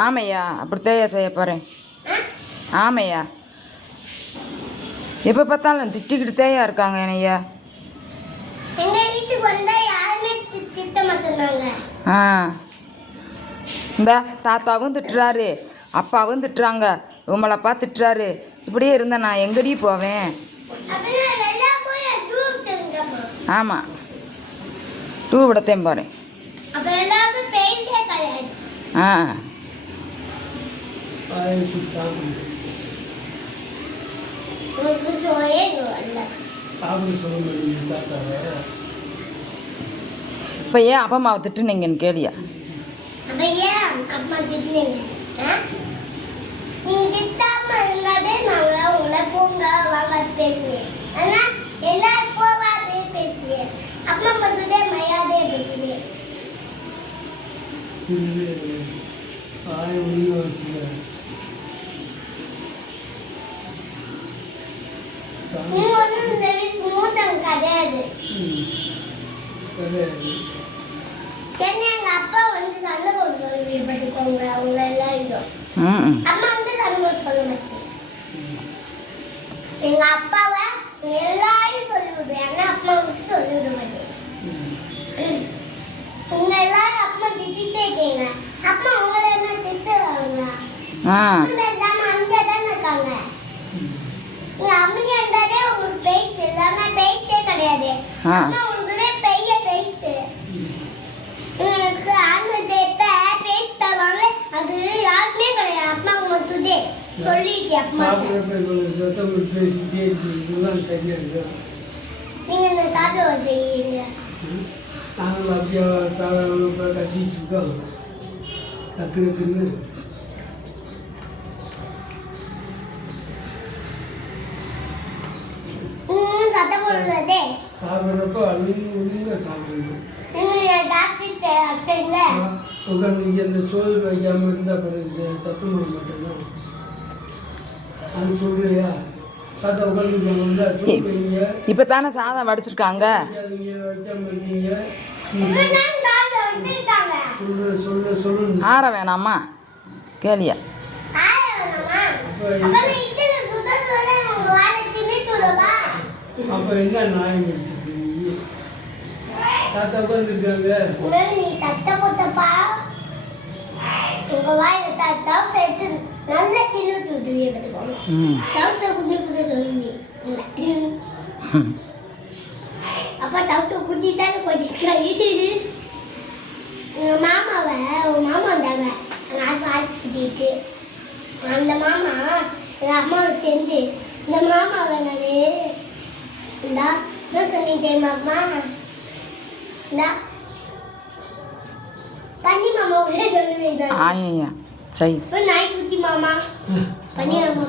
ஆமையா அப்படித்தான் செய்ய போகிறேன். ஆமையா எப்போ பார்த்தாலும் திட்டிக்கிட்டு தேயா இருக்காங்க என்னையா. ஆ இந்த தாத்தாவும் திட்டுறாரு, அப்பாவும் திட்டுறாங்க, உம்மளப்பா திட்டுறாரு. இப்படியே இருந்தால் நான் எங்கடி போவேன்? ஆமாம், டூ விடத்தையும் போகிறேன். ஆ இப்போ ஏன் அப்பா அம்மாவை திட்டுனீங்கன்னு கேளியா? எங்க அப்பா வந்து சண்டை போட்டு பட்டுக்கோங்க அவங்க எல்லாரும். அம்மா வந்து சண்டை போட்டு சொல்ல மாட்டேன். எங்க அப்பாவை எல்லாரும் சொல்லி விடுவேன், ஆனா அப்பா வந்து சொல்லி விட மாட்டேன். உங்க எல்லாரும் அப்பா திட்டிட்டே இருக்கீங்க, அப்பா உங்களை என்ன திட்டுவாங்க? பேசாம அங்கதான் இருக்காங்க. நீங்க அமைதியா இருந்தாலே உங்களுக்கு பேசு இல்லாம பேசே கிடையாது. அம்மா உங்களுக்கு பெரிய பேசு. உங்களுக்கு ஆனுவல் டேப்ப பேசி தருவாங்க, அது யாருக்குமே கிடையாது. அம்மாவுக்கு மட்டும்தே சொல்லிருக்கேன். நீங்க இந்த சாப்பிட செய்யுங்க. நாங்கள் அப்படியே கட்டிட்டு இருக்கோம். கற்றுக்குன்னு சத்தம் போடுறதே சாப்பிட்றப்போ அழுங்க சாப்பிடுங்க. உங்களுக்கு அந்த சோறு வைக்காமல் இருந்தால் பிறகு சத்து பண்ண மாட்டேன்னா அது சொல்றியா? தாத்தா உட்காந்து இப்போ தானே சாதம் வடிச்சிருக்காங்க. ஆற வேணாமா கேளியா? அப்போ என்ன நியாயம் வச்சுருக்கீங்க? தாத்தா உட்காந்துருக்காங்க. நீ சட்டை போட்டப்பா உங்க வாயில தவுசை எடுத்து நல்ல தின்னு சுட்டுவே பார்த்துக்கோங்க. தவுசை குட்டி குட்டி சொல்லுவீங்க. அப்பா தவுசை குட்டி தானே போட்டிருக்காரு. உங்க மாமாவை உங்க மாமா வந்தாங்க ஆசை குட்டிட்டு. அந்த மாமா எங்கள் அம்மாவை சேர்ந்து இந்த மாமாவை நான் இந்தா என்ன சொன்னிட்டேன் மாமா, இந்தா பண்ணி மாமா உள்ளே சொல்லுவேன். ஆயா சரி நாய்க்குட்டி மாமா பண்ணி மாமா.